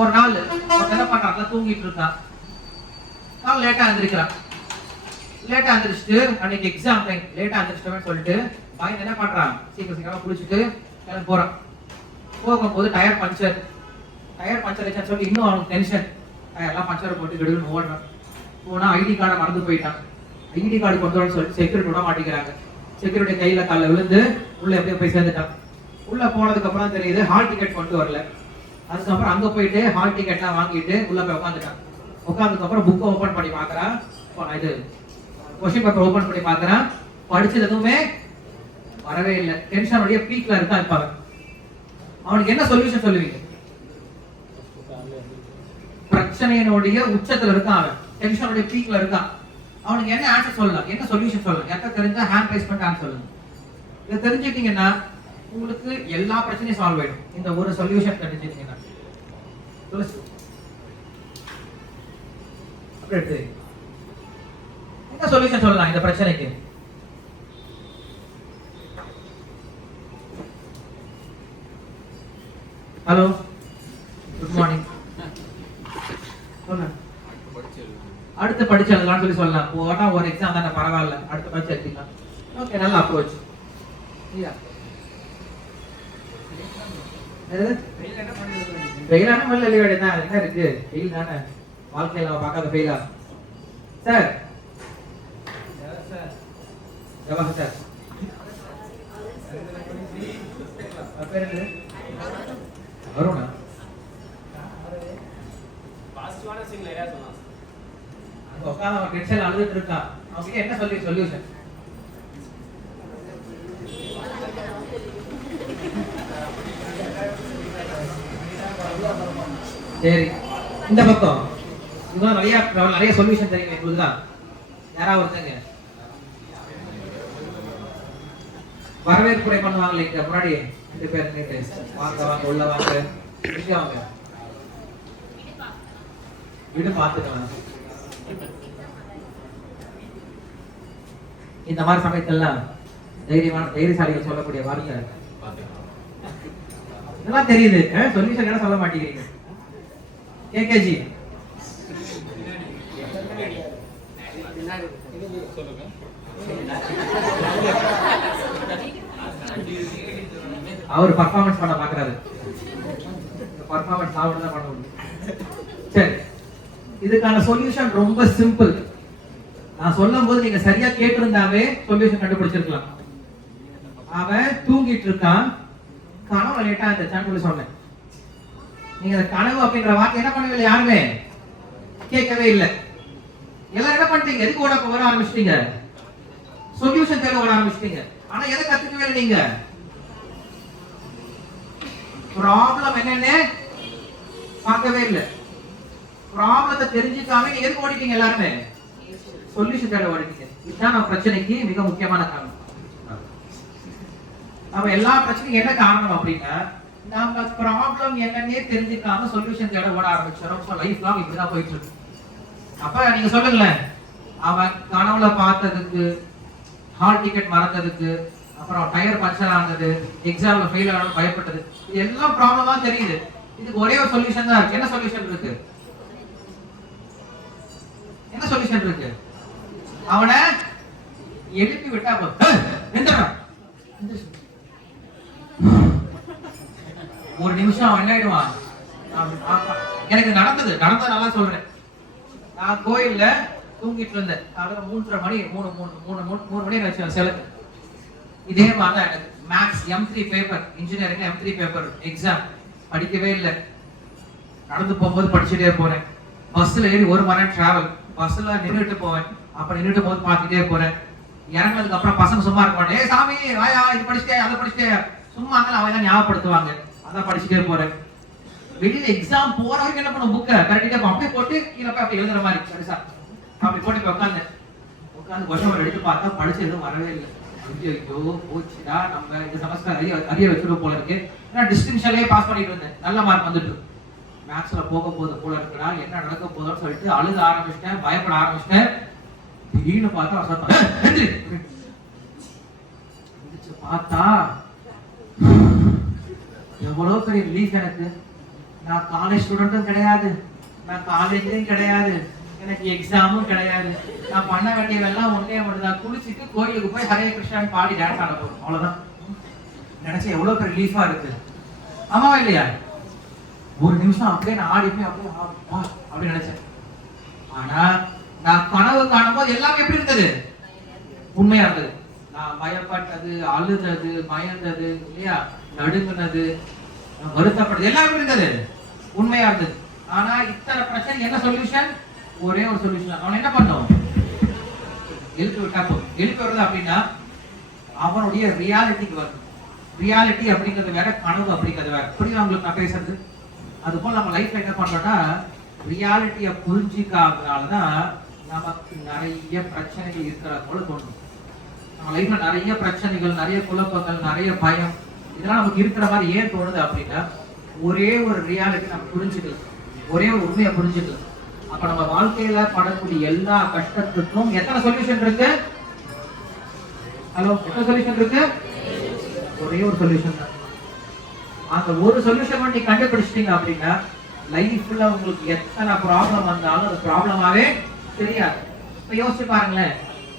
ஒரு நாள் என்ன பண்றாங்க, தூங்கிட்டு இருக்கான். நாள் லேட்டா எழுந்திருக்கிறான். லேட்டா எழுந்திரிச்சிட்டு அன்னைக்கு எக்ஸாம் டைம் லேட்டா எழுந்திரிச்சிட்டோம்னு சொல்லிட்டு பையன் என்ன பண்றான், சீக்கிரம் சீக்கிரமா குளிச்சுட்டு கிளம்பி போறான். போகும்போது டயர் பஞ்சர் ஆயிடுச்சான்னு சொல்லி இன்னும் அவனுக்கு டென்ஷன். டயர்லாம் பஞ்சர் போட்டு கெடுன்னு ஓடுறான். போனா ஐடி கார்டை மறந்து போயிட்டான். ஐடி கார்டு கொண்டு வரணும்னு சொல்லிட்டு செக்யூரிட்டி விட மாட்டேங்கிறாங்க. செக்யூரிட்டி கையில காலில் விழுந்து உள்ள எப்படியோ போய் சேர்ந்துட்டான். உள்ள போனதுக்கு அப்புறம் தெரியுது ஹால் டிக்கெட் கொண்டு வரல. அதுக்கப்புறம் அங்க போயிட்டு ஹால் டிக்கெட்லாம் வாங்கிட்டு உள்ள போய் உட்காந்துட்டான். உட்காந்ததுக்கு அப்புறம் புக்கை ஓபன் பண்ணி பாக்குறான். இது கொஸ்டின் பேப்பர் ஓபன் பண்ணி பாக்குறான். படிச்சது எதுவுமே வரவே இல்லை. டென்ஷனுடைய பீக்ல இருக்கான். இப்ப அவனுக்கு என்ன சொல்யூஷன் சொல்லுவீங்க? பிரச்சனையினுடைய உச்சத்துல இருக்கான். அவன் டென்ஷனுடைய பீக்ல இருக்கான். அவனுக்கு என்ன ஆன்சர் சொல்லலாம், என்ன சொல்யூஷன் சொல்லலாம்? யாருக்கா தெரிஞ்சா ஹேண்ட் ரைஸ் பண்ணிட்டு ஆன்சர் சொல்லுங்க. இதை தெரிஞ்சுக்கிட்டீங்கன்னா உங்களுக்கு எல்லா பிரச்சனையும் சால்வ் ஆயிடும். இந்த ஒரு சொல்யூஷன் தெரிஞ்சுக்கிட்டீங்கன்னா என்ன சொல்யூஷன் சொல்லலாம் இந்த பிரச்சனைக்கு? Hello, good morning. அடுத்து படிச்சு எழுதலாம்னு சொல்லி சொல்லலாம். போனா ஒரு எக்ஸாம் தானே, பரவாயில்ல, அடுத்து படிச்சு எழுதிக்கலாம். ஓகே, நல்ல அப்ரோச். ஃபெயிலான முதல்ல எழுத வேண்டியதான். என்ன இருக்கு, ஃபெயில் தானே, வாழ்க்கையில் நம்ம பார்க்காத ஃபெயிலா? சார் ஜவாஹர் சார் வருணா உட்காந்து அவன் டென்ஷன் அழுதுட்டு இருக்கான். அவங்க என்ன சொல்லி சொல்யூஷன்? சரி, இந்த பக்கம் இதுதான் நிறைய சொல்யூஷன் தெரியும் உங்களுக்கு தான். யாராவது ஒருத்தங்க வரவேற்புரை பண்ணுவாங்க இல்லைங்க, முன்னாடி 2 பேர் நின்று வாங்க வாங்க உள்ள வாங்க வாங்க வீடு பார்த்துக்கலாம். இந்த மாதிரி சமயத்தெல்லாம் தைரியசாலிகள் சொல்லக்கூடிய வார்த்தை இதெல்லாம் தெரியுது. சொல்யூஷன் என்ன சொல்ல மாட்டேங்கிறீங்க? கேகேஜி அவர் பர்ஃபார்மன்ஸ் பண்ண பாக்குறாரு. பர்ஃபார்மன்ஸ் சாப்பிட தான் பண்ண முடியும். சரி, இதுக்கான சொல்யூஷன் ரொம்ப சிம்பிள். நான் சொல்லும் போது நீங்க சரியா கேட்டிருந்தாவே சொல்யூஷன் கண்டுபிடிச்சிருக்கலாம். அவன் தூங்கிட்டு இருக்கான், கனவு லேட்டா இருந்துச்சான்னு சொன்னேன். நீங்க அந்த கனவு அப்படிங்கிற வார்த்தை என்ன பண்ணவே இல்லை, யாருமே கேட்கவே இல்லை. எல்லாரும் என்ன பண்ணிட்டீங்க, எதுக்கு ஓட ஆரம்பிச்சிட்டீங்க? சொல்யூஷன் தேட ஓட ஆரம்பிச்சிட்டீங்க. ஆனா எதை கத்துக்கவே இல்லை நீங்க. ப்ராப்ளம் என்னன்னு பார்க்கவே இல்லை. ப்ராப்ளத்தை தெரிஞ்சுக்காம நீங்க எதுக்கு ஓடிட்டீங்க? எல்லாருமே சொல்யூஷன் தேட ஓடிட்டீங்க. இதுதான் நம்ம பிரச்சனைக்கு மிக முக்கியமான காரணம். நம்ம எல்லா பிரச்சனைக்கும் என்ன காரணம் அப்படின்னா, நம்ம ப்ராப்ளம் என்னன்னே தெரிஞ்சுக்காம சொல்யூஷன் தேட ஓட ஆரம்பிச்சோம். ஸோ லைஃப் லாங் இப்படிதான் போயிட்டு இருக்கு. அப்ப நீங்க சொல்லுங்களேன், அவன் கனவுல பார்த்ததுக்கு, ஹால் டிக்கெட் மறந்ததுக்கு, அப்புறம் டயர் பஞ்சர் ஆனது, எக்ஸாம்ல ஃபெயில் ஆனது, பயப்பட்டது, இது எல்லாம் ப்ராப்ளம் தான் தெரியுது. இதுக்கு ஒரே ஒரு சொல்யூஷன் தான் இருக்கு. என்ன சொல்யூஷன் இருக்கு? என்ன சொல்யூஷன் இருக்கு? அவனை எழுப்பி விட்டா ஒரு நிமிஷம் அவன் என்ன ஆயிடுவான். எனக்கு நடந்தது நல்லா சொல்றேன். நான் கோயில்ல தூங்கிட்டு இருந்தேன். 3:30 மணி 3 மணி வச்சு செலவு. இதே மாதிரி எனக்கு maths M3 paper, engineering M3 paper exam. படிக்கவே இல்லை. நடந்து போகும்போது படிச்சுட்டே போறேன். பஸ்ல ஏறி 1 மணி நேரம் டிராவல். பஸ்ல நின்றுட்டு போவேன். அப்ப நின்றுட்டு போது பார்த்துட்டே போறேன். இறங்கினதுக்கு அப்புறம் பசங்க சும்மா இருக்க மாட்டேன். ஏ சாமி வாயா, இது படிச்சுட்டே அதை படிச்சுட்டே, சும்மா இருந்தாலும் அவங்க தான் ஞாபகப்படுத்துவாங்க. அதான் படிச்சுட்டே போறேன். வெளியில எக்ஸாம் போற வரைக்கும் என்ன பண்ண, புக்கை கரெக்டா அப்படியே போட்டு கீழே போய் அப்படி எழுதுற மாதிரி பெருசா அப்படி போட்டு போய் உட்காந்து கொஸ்டின் எடுத்து பார்த்தா படிச்சு எதுவும் வரவே இல்லை. ஐயோ போச்சுடா, நம்ம இந்த செமஸ்டர் அரிய வச்சுட்டு போல இருக்கு. ஏன்னா டிஸ்டிங்ஷன்லயே பாஸ் பண்ணிட்டு இருந்தேன், நல்ல மார்க் வந்துட்டு. மேக்ஸ்ல போக போது போல இருக்குடா, என்ன நடக்க போதும்னு சொல்லிட்டு அழுத ஆரம்பிச்சிட்டேன், பயப்பட ஆரம்பிச்சிட்டேன். திடீர்னு பார்த்தா பார்த்தா எவ்வளவு பெரிய ரிலீஃப் எனக்கு. நான் காலேஜ் ஸ்டூடெண்ட்டும் கிடையாது, நான் காலேஜ்லயும் கிடையாது, எனக்கு எக்ஸாமும் கிடையாது. நான் பண்ண வேண்டியதெல்லாம் ஒன்னே மட்டும்தான், குளிச்சுட்டு கோயிலுக்கு போய் ஹரே கிருஷ்ணான்னு பாடி டான்ஸ் ஆட போகும், அவ்வளவுதான். நினைச்சா எவ்வளவு பெரிய ரிலீஃபா இருக்கு, ஆமாவா இல்லையா? ஒரு நிமிஷம் அப்படியே நான் ஆடி போய் அப்படியே அப்படின்னு நினைச்சேன். ஆனா நான் கனவு காணும் போது எல்லாமே எப்படி இருந்தது? உண்மையா இருந்தது. நான் பயப்பட்டது, அழுதது, பயந்தது இல்லையா, நடுங்கினது, வருத்தப்பட்டது எல்லாம் எப்படி இருந்தது? உண்மையா இருந்தது. ஆனா இத்தனை பிரச்சனை என்ன சொல்யூஷன்? ஒரே ஒரு சொல்யூஷன். அவன் என்ன பண்ணும்? எழுப்பி விட்டா போதும். எழுப்பி வருது அப்படின்னா அவனுடைய ரியாலிட்டிக்கு வரும். ரியாலிட்டி அப்படிங்கிறது வேற, கனவு அப்படிங்கிறது வேற. புரியுதா உங்களுக்கு நான் பேசுறது? அது போல நம்ம லைஃப்ல என்ன பண்றோம்னா, ரியாலிட்டியை புரிஞ்சிக்காதனாலதான் நமக்கு நிறைய பிரச்சனைகள் இருக்கிற போல தோணும். நம்ம லைஃப்ல நிறைய பிரச்சனைகள், நிறைய குழப்பங்கள், நிறைய பயம், இதெல்லாம் நமக்கு இருக்கிற மாதிரி ஏன் தோணுது அப்படின்னா, ஒரே ஒரு ரியாலிட்டி நம்ம புரிஞ்சுக்கலாம், ஒரே ஒரு உண்மையை புரிஞ்சுக்கலாம். அப்ப நம்ம வாழ்க்கையில படக்கூடிய எல்லா கஷ்டத்துக்கும் எத்தனை சொல்யூஷன் இருக்கு? ஹலோ, எத்தனை சொல்யூஷன் இருக்கு? ஒரே ஒரு சொல்யூஷன் தான். அந்த ஒரு சொல்யூஷன் நீ கண்டுபிடிச்சிட்டீங்க அப்படின்னா லைஃப்ல உங்களுக்கு எத்தனை ப்ராப்ளம் வந்தாலும் அது ப்ராப்ளமாவே தெரியாது. இப்ப யோசிச்சு பாருங்களேன்,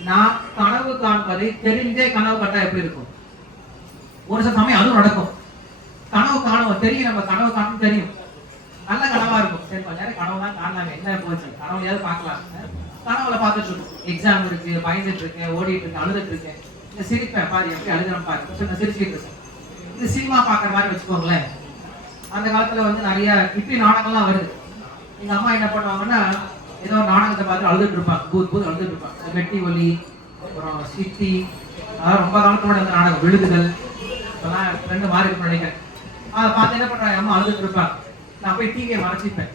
நான் கனவு காண்பதை தெரிஞ்சே கனவு கண்டா எப்படி இருக்கும்? ஒரு சில சமயம் அதுவும் நடக்கும். கனவு காணுவோம், தெரியும், நம்ம கனவு காணும் தெரியும், நல்ல கனவா இருக்கும். சரி, கொஞ்ச நேரம் கனவு தான் காணலாமே, என்ன போச்சு, கனவுலையாவது பார்க்கலாம். கனவுல பார்த்துட்டு இருக்கும், எக்ஸாம் இருக்கு, பயந்துட்டு இருக்கேன், ஓடிட்டு இருக்கேன், அழுதுட்டு இருக்கேன், இந்த சிரிப்பேன் பாரு, எப்படி அழுதுறேன் பாரு, சிரிச்சுட்டு இருக்கேன். இது சினிமா பாக்குற மாதிரி வச்சுக்கோங்களேன். அந்த காலத்துல வந்து நிறைய இப்படி நாடகம்லாம் வருது. எங்க அம்மா என்ன பண்ணுவாங்கன்னா, ஏதோ ஒரு நாடகத்தை பார்த்து அழுதுட்டு இருப்பாங்க, பூத் அழுதுட்டு இருப்பாங்க. வெட்டி ஒலி, அப்புறம் சித்தி, அதாவது ரொம்ப காலத்தோட அந்த நாடகம் விழுதுகள், இதெல்லாம் ரெண்டு மாதிரி இருக்கும் நினைக்கிறேன். அதை பார்த்து என்ன பண்றாங்க, அம்மா அழுதுட்டு இருப்பாங்க. நான் போய் டிவியை மறைச்சிப்பேன்.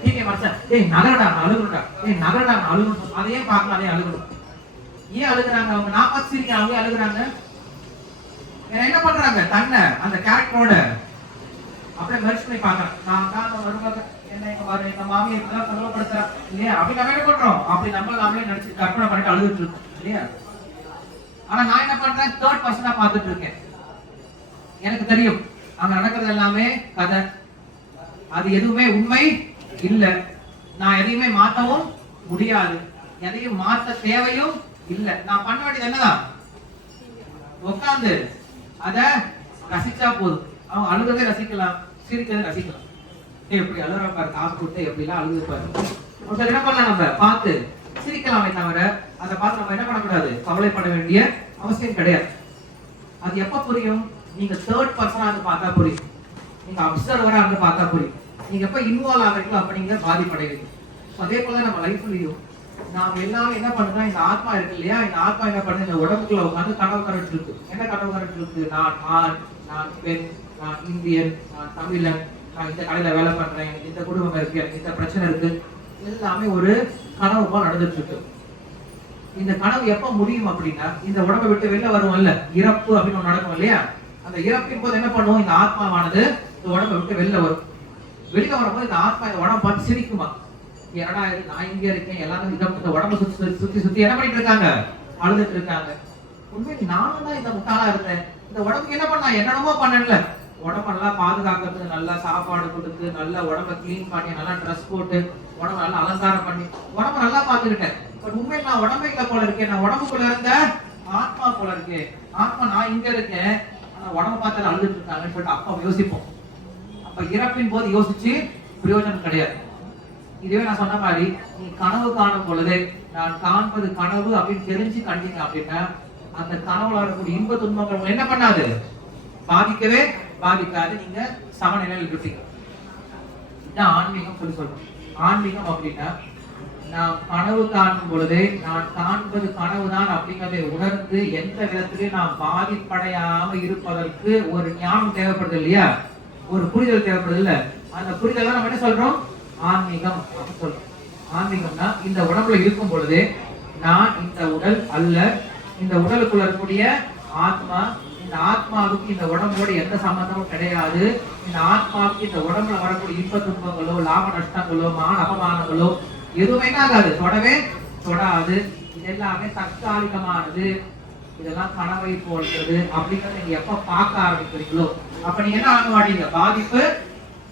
டிவியை மறைச்சா, ஏய் நகரடா நான் அழுகுறா, ஏய் நகரடா நான் அழுகணும், அதையே பார்க்கலாம், அதையே அழுகணும். ஏன் அழுகுறாங்க அவங்க? நான் பார்த்து சிரிக்கிறேன், அவங்க அழுகுறாங்க. என்ன பண்றாங்க, தன்னை அந்த கேரக்டரோட அப்படியே மெர்ஜ் பண்ணி பாக்குறேன். நான் தான் வருவாங்க, என்ன எங்க பாரு, எங்க மாமியை இப்பதான் சங்கடப்படுத்துறேன் இல்லையா, அப்படி நம்ம என்ன பண்றோம், அப்படி நம்ம நாமளே நடிச்சு கற்பனை பண்ணிட்டு அழுதுட்டு இருக்கோம் இல்லையா. ஆனா நான் என்ன பண்றேன், தேர்ட் பர்சனா பார்த்துட்டு இருக்கேன். எனக்கு தெரியும் அங்க நடக்கிறது எல்லாமே கதை, அது எதுவுமே உண்மை இல்ல. நான் எதையுமே மாத்தவும் முடியாது, எதையும் மாத்த தேவையும் இல்ல. நான் பண்ண வேண்டியது என்னதான், உட்காந்து அத ரசிச்சா போதும். அவங்க அழுகதை ரசிக்கலாம், சிரிக்கிறதை ரசிக்கலாம். எப்படி அழுகிற பாரு, காசு கொடுத்து எப்படி எல்லாம் அழுகு பாரு. என்ன பண்ணலாம், நம்ம பார்த்து சிரிக்கலாமே தவிர அதை பார்த்து நம்ம என்ன பண்ணக்கூடாது, கவலைப்பட வேண்டிய அவசியம் கிடையாது. அது எப்ப புரியும்? நீங்க தேர்ட் பர்சனா இருந்து பார்த்தா புரியும், நீங்க அப்சர்வரா இருந்து பார்த்தா புரியும். நீங்க எப்ப இன்வால்வ் ஆகிறீங்களோ அப்ப நீங்க பாதிப்படைவீங்க. அதே போல நம்ம லைஃப்லயும் நாம எல்லாரும் என்ன பண்ணுறோம், இந்த ஆத்மா இருக்கு இல்லையா, இந்த ஆத்மா என்ன பண்ணுது, இந்த உடம்புக்குள்ள உட்காந்து கனவு கரண்ட் இருக்கு. என்ன கனவு கரண்ட் இருக்கு? நான் ஆண், நான் பெண், நான் இந்தியன், நான் தமிழன், நான் இந்த கடையில வேலை பண்றேன், எனக்கு இந்த குடும்பம் இருக்கு, எனக்கு இந்த பிரச்சனை இருக்கு, எல்லாமே ஒரு கனவு போல நடந்துட்டு இருக்கு. இந்த கனவு எப்ப முடியும் அப்படின்னா, இந்த உடம்பை விட்டு வெளில வருவோம்ல, இறப்பு அப்படின்னு ஒண்ணு நடக்கும் இல்லையா. அந்த இறப்பின் போது என்ன பண்ணுவோம், இந்த ஆத்மாவானது இந்த உடம்பை விட்டு வெளில வரும். வெளியில வரும்போது இந்த ஆத்மா இந்த உடம்பை பார்த்து சிரிக்குமா, என்னடா நான் இங்க இருக்கேன், எல்லாரும் இந்த உடம்பை சுத்தி சுத்தி என்ன பண்ணிட்டு இருக்காங்க, அழுதுட்டு இருக்காங்க. உண்மைக்கு நானும் தான் இந்த முட்டாளா இருந்தேன், இந்த உடம்புக்கு என்ன பண்ணா, என்னென்னமோ பண்ணல, உடம்பு நல்லா பாதுகாக்கிறதுக்கு நல்லா சாப்பாடு கொடுத்து, நல்லா உடம்ப கிளீன் பண்ணி, நல்லா ட்ரெஸ் போட்டு, உடம்பு நல்லா அலங்காரம் பண்ணி, உடம்பு நல்லா பாத்துக்கிட்டேன். பட் உண்மை நான் உடம்புல போல இருக்கேன், நான் உடம்புக்குள்ள இருந்த ஆத்மா போல இருக்கேன். ஆத்மா நான் இங்க இருக்கேன், ஆனா உடம்பு பார்த்து அழுதுட்டு இருக்காங்கன்னு சொல்லிட்டு அப்ப யோசிப்போம். அப்ப இறப்பின் போது யோசிச்சு பிரயோஜனம் கிடையாது. இதுவே நான் சொன்ன மாதிரி, நீ கனவு காணும் பொழுது நான் காண்பது கனவு அப்படின்னு தெரிஞ்சு கண்டீங்க அப்படின்னா, அந்த கனவுல வரக்கூடிய இன்ப துன்பங்கள் என்ன பண்ணாது, பாதிக்கவே பாதிக்காது. நீங்க சமநிலையில் இருப்பீங்க. இதுதான் ஆன்மீகம் சொல்லி சொல்றோம். ஆன்மீகம் அப்படின்னா, நான் கனவு காணும் பொழுதே நான் காண்பது கனவுதான் அப்படிங்கிறதை உணர்ந்து எந்த விதத்திலையும் நான் பாதிப்படையாம இருப்பதற்கு ஒரு ஞானம் தேவைப்படுது இல்லையா, ஒரு புரிதல் தேவைப்படுது இல்ல. அந்த புரிதல் நம்ம என்ன சொல்றோம், ஆன்மீகம் அப்படின்னு சொல்றோம். ஆன்மீகம்னா இந்த உடம்புல இருக்கும் பொழுதே நான் இந்த உடல் அல்ல, இந்த உடலுக்குள்ள இருக்கக்கூடிய ஆத்மா, இந்த ஆத்மாவுக்கு இந்த உடம்போட எந்த சம்பந்தமும் கிடையாது. இந்த ஆத்மாவுக்கு இந்த உடம்புல வரக்கூடிய இன்ப துன்பங்களோ லாப நஷ்டங்களோ மான அபமானங்களோ எதுவுமே ஆகாது, தொடவே தொடாது. இது எல்லாமே தற்காலிகமானது, இதெல்லாம் கனவை போன்றது அப்படிங்கிறத நீங்க எப்ப பார்க்க ஆரம்பிக்கிறீங்களோ அப்ப நீங்க என்ன ஆக மாட்டீங்க, பாதிப்பு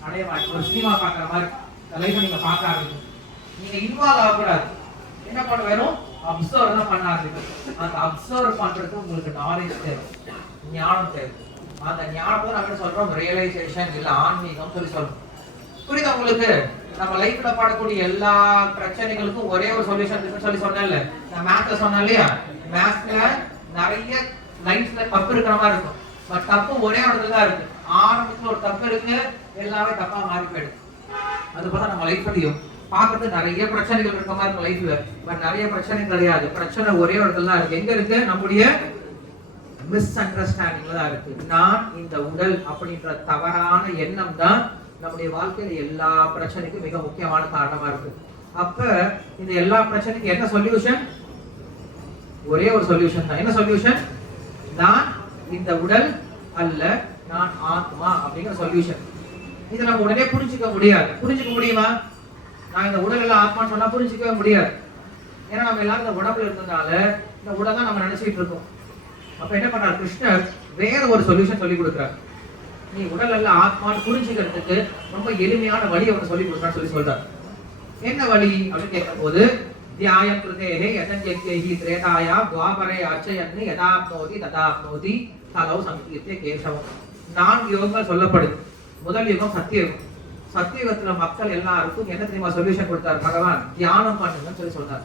அடைய மாட்டேன். ஒரு சினிமா பார்க்குற மாதிரி லைஃப் நீங்க பார்க்க ஆரம்பிக்கும். நீங்க இன்வால்வ் ஆகக்கூடாது. என்ன பண்ண வேணும்? அப்சர்வ் தான் பண்ண ஆரம்பிக்கும். அந்த அப்சர்வ் பண்றதுக்கு உங்களுக்கு நாலேஜ் தேவை, ஞானம் தேவை. அந்த ஞானத்தை நம்ம சொல்றோம் ரியலைசேஷன் இல்ல ஆன்மீகம் சொல்லி சொல்றோம். புரியுதா உங்களுக்கு? நம்ம லைஃப்ல படக்கூடிய எல்லா பிரச்சனைகளுக்கும் ஒரே ஒரு சொல்யூஷன் இருக்குன்னு சொல்லி சொன்னேன்ல. நான் மேத்ல சொன்னேன் இல்லையா? மேத்ல நிறைய லைஃப்ல தப்பு இருக்கிற மாதிரி இருக்கும். பட் தப்பு ஒரே இடத்துல தான் இருக்கு. ஆரம்பத்துல ஒரு தப்பு இருக்கு, எல்லாமே தப்பா மாறி போயிடுது. அது போல நம்ம லைஃப்லயும் பார்க்கறது நிறைய பிரச்சனைகள் இருக்க மாதிரி இருக்கும் லைஃப்ல. பட் நிறைய பிரச்சனை கிடையாது. பிரச்சனை ஒரே இடத்துல தான் இருக்கு. எங்க இருக்கு? நம்முடைய மிஸ் அண்டர்ஸ்டாண்டிங்ல தான் இருக்கு. நான் இந்த உடல் அப்படின்ற தவறான எண்ணம் தான் நம்முடைய வாழ்க்கையில எல்லா பிரச்சனைக்கும் மிக முக்கியமான காரணமா இருக்கு. அப்ப இந்த எல்லா பிரச்சனைக்கும் என்ன சொல்யூஷன்? ஒரே ஒரு சொல்யூஷன் தான். என்ன சொல்யூஷன்? நான் இந்த உடல் அல்ல, நான் ஆத்மா அப்படிங்கிற சொல்யூஷன். இதை நம்ம உடனே புரிஞ்சுக்க முடியாது. புரிஞ்சுக்க முடியுமா? நான் இந்த உடல் எல்லாம் ஆத்மான்னு சொன்னா புரிஞ்சுக்கவே முடியாது. ஏன்னா நம்ம எல்லாரும் இந்த உடம்புல இருந்ததுனால இந்த உடல் தான் நம்ம நினைச்சிட்டு இருக்கோம். அப்ப என்ன பண்றாரு கிருஷ்ணர்? வேற ஒரு சொல்யூஷன் சொல்லி கொடுக்குறாரு. நீ உடல் எல்லாம் ஆத்மான்னு புரிஞ்சுக்கிறதுக்கு ரொம்ப எளிமையான வழி அவனை சொல்லி கொடுக்குறான்னு சொல்லி சொல்றாரு. என்ன வழி அப்படின்னு கேட்கும் போது, தியாயம் கிருதேஹே யதன்யத்யஹி த்ரேதாயா துவாபரே அர்ச்சயன்னு யதாப்னோதி ததாப்னோதி தலௌ சங்கீர்த்தே கேசவம். 4 யுகங்கள் சொல்லப்படுது. முதல் யுகம் சத்தியயுகம். சத்தியயுகத்துல மக்கள் எல்லாருக்கும் என்ன தெரியுமா சொல்யூஷன் கொடுத்தாரு பகவான்? தியானம் பண்ணுங்கன்னு சொல்லி சொல்றாரு.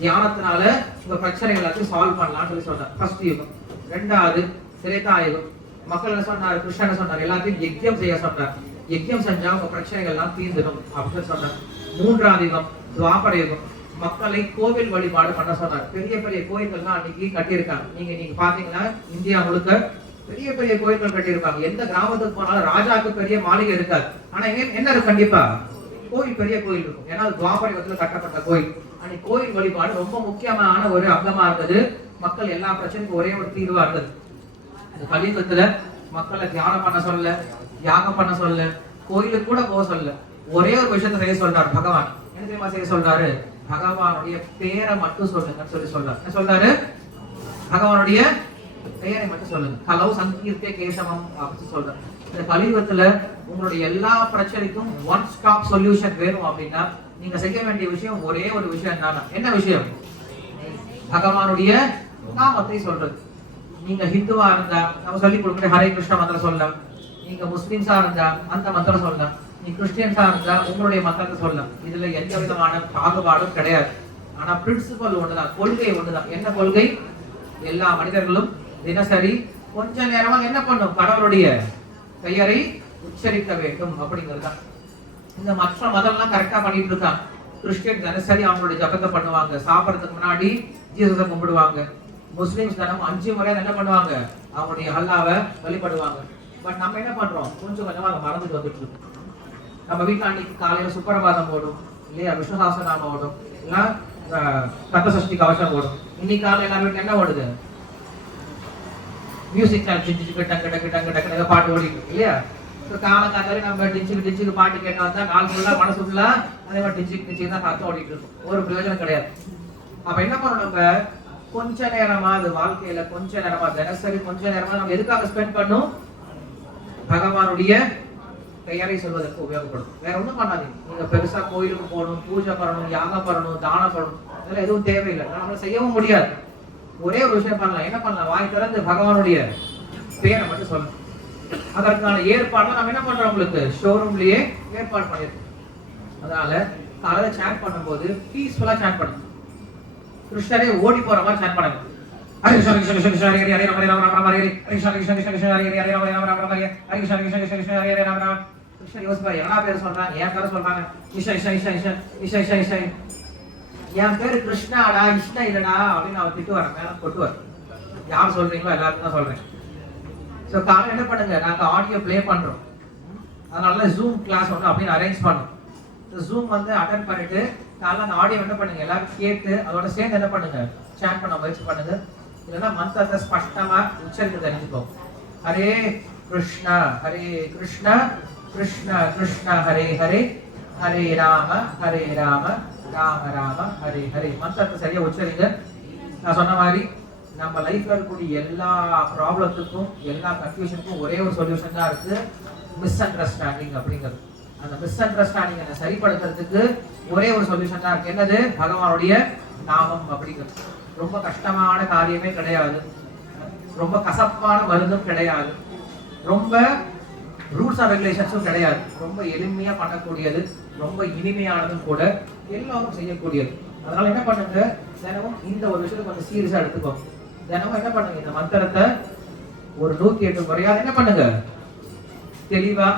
தியானத்தினால உங்க பிரச்சனைகள் எல்லாத்தையும் சால்வ் பண்ணலாம்னு சொல்லி சொல்றாரு. ஃபர்ஸ்ட் யுகம். ரெண்டாவது திரேதாயுகம். மக்கள் என்ன சொன்னார்? கிருஷ்ணன் சொன்னார் எல்லாத்தையும் யஜ்யம் செய்ய சொன்னார். யஜ்யம் செஞ்சா உங்க பிரச்சனைகள் எல்லாம் தீர்ந்துடும் அப்படின்னு சொன்னார். மூன்றாவது யுகம் துவாபர யுகம். மக்களை கோவில் வழிபாடு பண்ண சொன்னார். பெரிய பெரிய கோயில்கள்லாம் அன்னைக்கு கட்டியிருக்காங்க. நீங்க பாத்தீங்கன்னா இந்தியா முழுக்க பெரிய பெரிய கோயில்கள் கட்டியிருப்பாங்க. எந்த கிராமத்துக்கு போனாலும் ராஜாக்கு பெரிய மாளிகை இருக்காது. ஆனா என்ன இருக்கு? கண்டிப்பா கோயில், பெரிய கோயில் இருக்கும். ஏன்னா துவாபர யுகத்துல கட்டப்பட்ட கோயில். அன்னைக்கு கோயில் வழிபாடு ரொம்ப முக்கியமான ஒரு அங்கமா இருந்தது. மக்கள் எல்லா பிரச்சனைக்கும் ஒரே ஒரு தீர்வா இருந்தது. கலியுகத்துல மக்களை தியானம் பண்ண சொல்ல, யாகம் பண்ண சொல்ல, கோயிலுக்கு கூட போக சொல்ல, ஒரே ஒரு விஷயத்தை செய்ய சொல்றாரு பகவான். என்ன தெரியுமா செய்ய சொல்றாரு? பகவானுடைய பேரை மட்டும் சொல்லுங்கன்னு சொல்லி சொல்றாரு. என்ன சொல்றாரு? பகவானுடைய பெயரை மட்டும் சொல்லுங்க. கலவு சங்கீர்த்தே கேசவம் அப்படின்னு சொல்றாரு. இந்த கலியுகத்துல உங்களுடைய எல்லா பிரச்சனைக்கும் ஒன் ஸ்டாப் சொல்யூஷன் வேணும் அப்படின்னா நீங்க செய்ய வேண்டிய விஷயம் ஒரே ஒரு விஷயம் தானா? என்ன விஷயம்? பகவானுடைய நாமத்தை சொல்றது. நீங்க ஹிந்துவா இருந்தா நம்ம சொல்லி கொடுக்குற ஹரே கிருஷ்ண மந்திரம் சொல்லலாம். நீங்க முஸ்லிம்ஸா இருந்தா அந்த மந்திரம் சொல்லலாம். நீ கிறிஸ்டியன்ஸா இருந்தா உங்களுடைய மந்திரத்தை சொல்லலாம். இதுல எந்த விதமான பாகுபாடும் கிடையாது. ஆனா பிரின்சிபல் ஒண்ணுதான், கொள்கை ஒண்ணுதான். என்ன கொள்கை? எல்லா மனிதர்களும் தினசரி கொஞ்ச நேரமா என்ன பண்ணும்? கடவுளுடைய பெயரை உச்சரிக்க வேண்டும் அப்படிங்கிறது. இந்த மற்ற மதம்லாம் கரெக்டா பண்ணிட்டு இருக்காங்க. கிறிஸ்டியன் தினசரி அவங்களுடைய ஜபத்தை பண்ணுவாங்க. சாப்பிடறதுக்கு முன்னாடி ஜீசஸை கும்பிடுவாங்க. முஸ்லிம்ஸ் தினம் 5 முறை என்ன பண்ணுவாங்க? அவங்களுடைய அல்லாவை வழிபடுவாங்க. பட் நம்ம என்ன பண்றோம்? கொஞ்சம் கொஞ்சமா அதை மறந்துட்டு வந்துட்டு இருக்கோம். நம்ம வீட்டுல அன்னைக்கு காலையில சுப்பிரபாதம் ஓடும் இல்லையா? விஷ்ணு சாஸ்திரநாமம் ஓடும், இல்ல சப்தசஷ்டி கவசம் ஓடும். இன்னைக்கு காலையில எல்லா வீட்டுல என்ன ஓடுது? மியூசிக் டக்கு டக்கு டக்கு டக்கு பாட்டு ஓடிட்டு இல்லையா? காலங்காத்தாலே நம்ம டிச்சுக்கு பாட்டு கேட்டு வந்தா நாள் ஃபுல்லா மனசு ஃபுல்லா அதே மாதிரி டிச்சுக்கு தான் காத்து ஓடிட்டு இருக்கும். ஒரு பிரயோஜனம் கிடையாது. அப்ப என்ன பண்ணணும்? நம்ம கொஞ்ச நேரமா அது வாழ்க்கையில கொஞ்ச நேரமா தினசரி கொஞ்ச நேரமா நம்ம எதுக்காக ஸ்பெண்ட் பண்ணும்? பகவானுடைய பெயரை சொல்வதற்கு உபயோகப்படும். வேற ஒண்ணும் பண்ணாதீங்க. நீங்க பெருசா கோயிலுக்கு போகணும், பூஜை பண்ணணும், யாகம் பண்ணணும், தானம் பண்ணணும், அதெல்லாம் எதுவும் தேவையில்லை. நம்மளால செய்யவும் முடியாது. ஒரே ஒரு விஷயம் பண்ணலாம். என்ன பண்ணலாம்? வாய் திறந்து பகவானுடைய பெயரை மட்டும் சொல்லணும். அதற்கான ஏற்பாடு நம்ம என்ன பண்றோம்? உங்களுக்கு ஷோரூம்லயே ஏற்பாடு பண்ணிருக்கோம். அதனால காலையில சேட் பண்ணும்போது பீஸ்ஃபுல்லா சேட் பண்ணுங்க. கிருஷ்ணரே ஓடி போற மாதிரி சேட் பண்ணுங்க. ஹரே கிருஷ்ண கிருஷ்ண கிருஷ்ண கிருஷ்ண ஹரே ஹரே ராம ராம ராம ஹரே ஹரே கிருஷ்ண கிருஷ்ண கிருஷ்ண கிருஷ்ண ஹரே ஹரே ராம ராம ராம ஹரே ஹரே கிருஷ்ண கிருஷ்ண கிருஷ்ண கிருஷ்ண ஹரே ஹரே ராம ராம. கிருஷ்ண யோசிப்பா எல்லா பேரும் சொல்றாங்க, என் பேரை சொல்றாங்க. இஷா இஷா இஷா இஷா இஷா இஷா இஷா என் பேரு கிருஷ்ணாடா, இஷ்ணா இல்லடா அப்படின்னு அவர் திட்டு வரேன், மேல கொட்டுவார். யார் சொல்றீங்களோ எல்லாருக்கும் தான் சொல்றேன். ஸோ காலையில் என்ன பண்ணுங்க? நாங்க ஆடியோ பிளே பண்றோம். அதனால ஜூம் கிளாஸ் ஒன்று அப்படின்னு அரேஞ்ச் பண்ணோம். ஜூம் வந்து அட்டென்ட் பண்ணிட்டு காலையில் அந்த ஆடியோ என்ன பண்ணுங்க? எல்லாரும் கேட்டு அதோட சேர்ந்து என்ன பண்ணுங்க? சேட் பண்ண முயற்சி பண்ணுங்க. இல்லைன்னா மந்திரத்தை ஸ்பஷ்டமா உச்சரிக்க தெரிஞ்சுக்கோ. ஹரே கிருஷ்ணா ஹரே கிருஷ்ணா கிருஷ்ண கிருஷ்ண ஹரே ஹரே ஹரே ராம ராம ராம ஹரே ஹரே. மந்திரத்தை சரியா உச்சரிங்க. நான் சொன்ன மாதிரி நம்ம லைஃப்ல இருக்கக்கூடிய எல்லா ப்ராப்ளத்துக்கும் எல்லா கன்ஃபியூஷனுக்கும் ஒரே ஒரு சொல்யூஷன் தான் இருக்கு. மிஸ் அண்டர்ஸ்டாண்டிங் அப்படிங்கிறது. அந்த மிஸ் அண்டர்ஸ்டாண்டிங்கை சரிப்படுத்துறதுக்கு ஒரே ஒரு சொல்யூஷன் தான் இருக்கு. என்னது? பகவானுடைய நாமம் அப்படிங்கிறது. ரொம்ப கஷ்டமான காரியமே கிடையாது, ரொம்ப கசப்பான மருந்தும் கிடையாது, ரொம்ப ரூல்ஸ் அண்ட் ரெகுலேஷன்ஸும் கிடையாது. ரொம்ப எளிமையா பண்ணக்கூடியது, ரொம்ப இனிமையானதும் கூட, எல்லாரும் செய்யக்கூடியது. அதனால என்ன பண்ணுங்க, தினமும் இந்த ஒரு விஷயத்தை கொஞ்சம் சீரியஸா எடுத்துக்கோங்க. தினமும் என்ன பண்ணுங்க, இந்த மந்திரத்தை ஒரு 108 முறையா என்ன பண்ணுங்க, தெளிவா,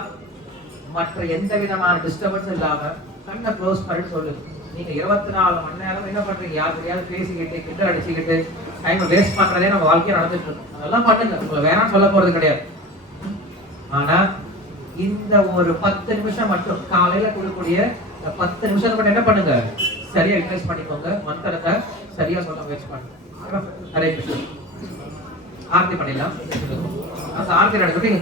மற்ற எந்த விதமான டிஸ்டர்பன்ஸ் இல்லாம கண்ணை க்ளோஸ் பண்ணிட்டு சொல்லுங்க. நீங்க 24 மணி நேரம் என்ன பண்றீங்க, யார் தெரியாது பேசிக்கிட்டு கிட்ட அடிச்சுக்கிட்டு டைமை வேஸ்ட் பண்றதே நம்ம வாழ்க்கையை நடந்துட்டு இருக்கோம். அதெல்லாம் பண்ணுங்க, உங்களை வேணாம்னு சொல்ல போறது கிடையாது. ஆனா இந்த ஒரு 10 நிமிஷம் மட்டும், காலையில கொடுக்கக்கூடிய 10 நிமிஷம் மட்டும் என்ன பண்ணுங்க, சரியா யூட்டிலைஸ் பண்ணிக்கோங்க. மந்திரத்தை சரியா சொல்ல முயற்சி பண்ணுங்க. ஹரே கிருஷ்ணா. ஆர்த்தி பண்ணிடலாம். ஆர்த்தி நடந்துட்டு